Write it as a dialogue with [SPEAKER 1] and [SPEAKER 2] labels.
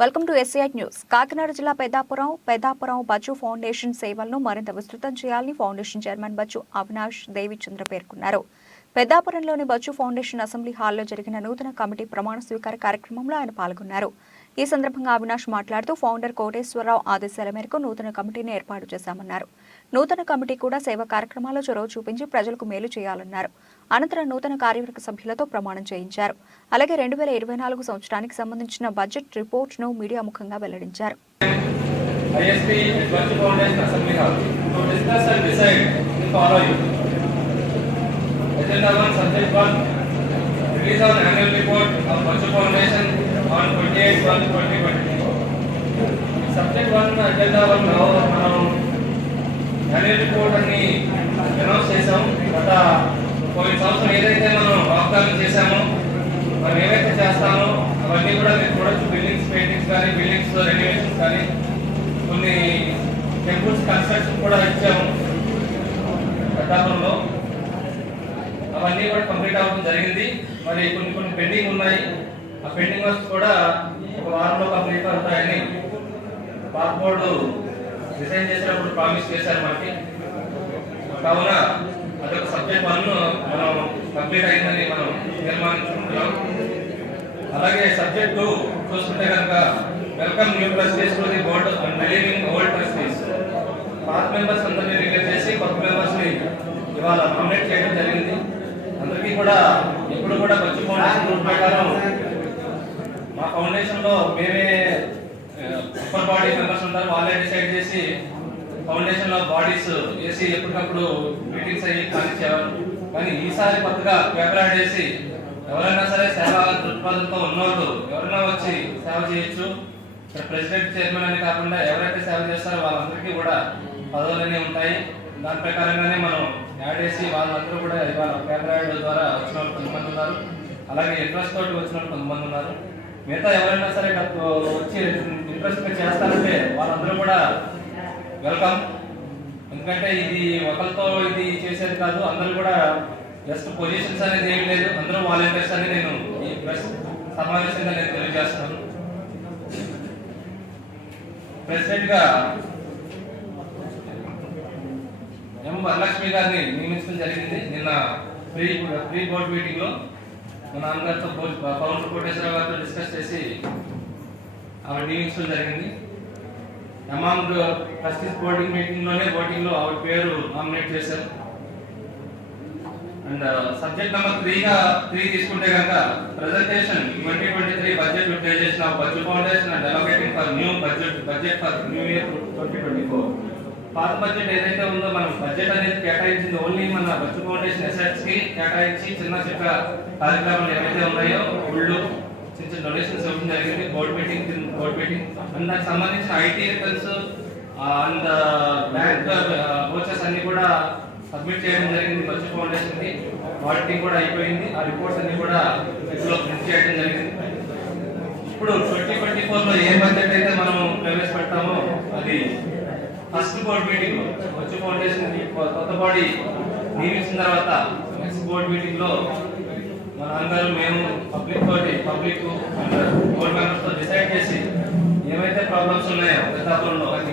[SPEAKER 1] Welcome to SI news Kakinada జిల్లా Peddapuram Peddapuram Bachu foundation సేవలను మరింత విస్తృతం చేయాలని ఫౌండేషన్ చైర్మన్ బచ్చు అవినాష్ దేవిచంద్ర పేర్కొన్నారు. పెద్దాపురంలోని బచ్చు ఫౌండేషన్ అసెంబ్లీ హాల్లో జరిగిన నూతన కమిటీ ప్రమాణ స్వీకార కార్యక్రమంలో ఆయన పాల్గొన్నారు. ఈ సందర్భంగా అవినాష్ మాట్లాడుతూ ఫౌండర్ కోటేశ్వరరావు ఆదేశాల మేరకు నూతన కమిటీని ఏర్పాటు చేశామన్నారు. నూతన కమిటీ కూడా సేవా కార్యక్రమాల్లో చొరవ చూపించి ప్రజలకు మేలు చేయాలన్నారు. అనంతరం నూతన కార్యవర్గ సభ్యులతో ప్రమాణం చేయించారు. అలాగే రెండు వేల ఇరవై నాలుగు సంవత్సరానికి సంబంధించిన బడ్జెట్ రిపోర్ట్ను మీడియా ముఖంగా వెల్లడించారు.
[SPEAKER 2] Agenda 1, subject 1, release of annual report of Virtual Foundation. On 28 one 2024. Subject one agenda one మనం annual report అని అనౌన్స్ చేసాం గత పోయిన సంవత్సరం ఏదైతే మనం వాగ్దానం చేశామో మనం ఏవైతే చేస్తామో అవన్నీ కూడా మీరు చూడొచ్చు. బిల్డింగ్స్ పెయింటింగ్స్ కానీ బిల్డింగ్స్ రెన్యువేషన్స్ కానీ కొన్ని టెంపుల్స్ కన్స్ట్రక్షన్ కూడా ఇచ్చాము పెద్దాపురంలో అవన్నీ కూడా కంప్లీట్ అవ్వడం జరిగింది. మరి కొన్ని కొన్ని పెండింగ్ ఉన్నాయి. ఆ పెండింగ్ వర్క్స్ కూడా ఒక వారంలో కంప్లీట్ అవుతాయని పాస్ బోర్డు డిజైన్ చేసినప్పుడు ప్రామిస్ చేశారు మనకి. కావున అదొక సబ్జెక్ట్ వన్ మనం కంప్లీట్ అయిందని మనం తీర్మానించుకుంటున్నాం. అలాగే సబ్జెక్ట్ టూ చూసుకుంటే కనుక welcome new trustees to the board and relieving old trustees పాత మెంబర్స్ అందరినీ రిలీవ్ చేసి కొత్త మెంబర్స్ని ఇవాళ నామినేట్ చేయడం జరిగింది. అందరికీ కూడా ఇప్పుడు కూడా బచ్చు ప్రకారం ఫౌండేషన్లో మేమే అప్పర్ బాడీ మెంబర్స్ ఉంటారు. వాళ్ళే డిసైడ్ చేసి ఫౌండేషన్లో బాడీస్ వేసి ఎప్పటికప్పుడు మీటింగ్స్ అయ్యి కానిచ్చేవారు కానీ ఈసారి కొత్తగా పేపర్ యాడ్ చేసి ఎవరైనా సరే సేవా దృక్పథంతో ఉన్నవాళ్ళు ఎవరైనా వచ్చి సేవ చేయొచ్చు. ప్రెసిడెంట్ చైర్మన్ అని కాకుండా ఎవరైతే సేవ చేస్తారో వాళ్ళందరికీ కూడా పదవులన్నీ ఉంటాయి. దాని ప్రకారంగానే మనం యాడ్ చేసి వాళ్ళందరూ కూడా ఇవాళ పేపర్ యాడ్ ద్వారా వచ్చిన వాళ్ళు కొంతమంది ఉన్నారు. అలాగే ఇంట్రెస్ట్ తోటి వచ్చిన వాళ్ళు కొంతమంది ఉన్నారు. మిగతా ఎవరైనా సరే వచ్చి ఇంట్రెస్ట్గా చేస్తారంటే వాళ్ళందరూ కూడా వెల్కమ్ ఎందుకంటే ఇది ఒకరితో ఇది చేసేది కాదు అందరూ కూడా జస్ట్ పొజిషన్స్ అనేది ఏం లేదు. అందరూ వాలంటీర్స్ అని నేను ఈ ప్రెస్ సమావేశంగా నేను తెలియజేస్తున్నాను. ప్రెసిడెంట్గా ఎం వరలక్ష్మి గారిని నియమించడం జరిగింది. నిన్న ప్రీ ప్రీ బోర్డ్ మీటింగ్లో మా నాన్నగారితో బోర్డ్- పవన్ కోటేశ్వరరావు గారితో డిస్కస్ చేసి ఆవిడ నియమించడం జరిగింది. అమౌంట్ ట్రస్టీస్ బోర్డింగ్ మీటింగ్లోనే లోనే లో ఆవిడ పేరు నామినేట్ చేశారు. అండ్ uh, సబ్జెక్ట్ నెంబర్ త్రీగా త్రీ తీసుకుంటే కనుక presentation twenty twenty three budget utilisation of budget foundation and allocating for new budget budget for new year twenty twenty four పాత బడ్జెట్ ఏదైతే ఉందో మనం బడ్జెట్ అనేది కేటాయించింది ఓన్లీ మన బడ్జెట్ ఫౌండేషన్ అసెట్స్కి కేటాయించి చిన్న చిన్న కార్యక్రమాలు ఏవైతే ఉన్నాయో ఊళ్ళో చిన్న చిన్న డొనేషన్స్ ఇవ్వడం జరిగింది board meeting board meeting and దానికి సంబంధించిన IT returns and bank vouchers అన్ని కూడా సబ్మిట్ చేయడం జరిగింది బడ్జెట్ ఫౌండేషన్కి. ఆడిటింగ్ కూడా అయిపోయింది ఆ రిపోర్ట్స్ అన్ని కూడా ఇందులో ప్రింట్ చేయడం జరిగింది. ఇప్పుడు ట్వంటీ ట్వంటీ ఫోర్లో ఏ బడ్జెట్ అయితే మనం ప్రవేశపెడతామో అది ఫస్ట్ బోర్డ్ మీటింగ్ వచ్చి ఫౌండేషన్ కొత్త బాడీ నియమించిన తర్వాత నెక్స్ట్ బోర్డ్ మీటింగ్లో మన అందరూ మేము పబ్లిక్ తోటి పబ్లిక్ బోర్డ్ మెంబర్స్తో డిసైడ్ చేసి ఏమైతే ప్రాబ్లమ్స్ ఉన్నాయో పెద్దాపురంలో అది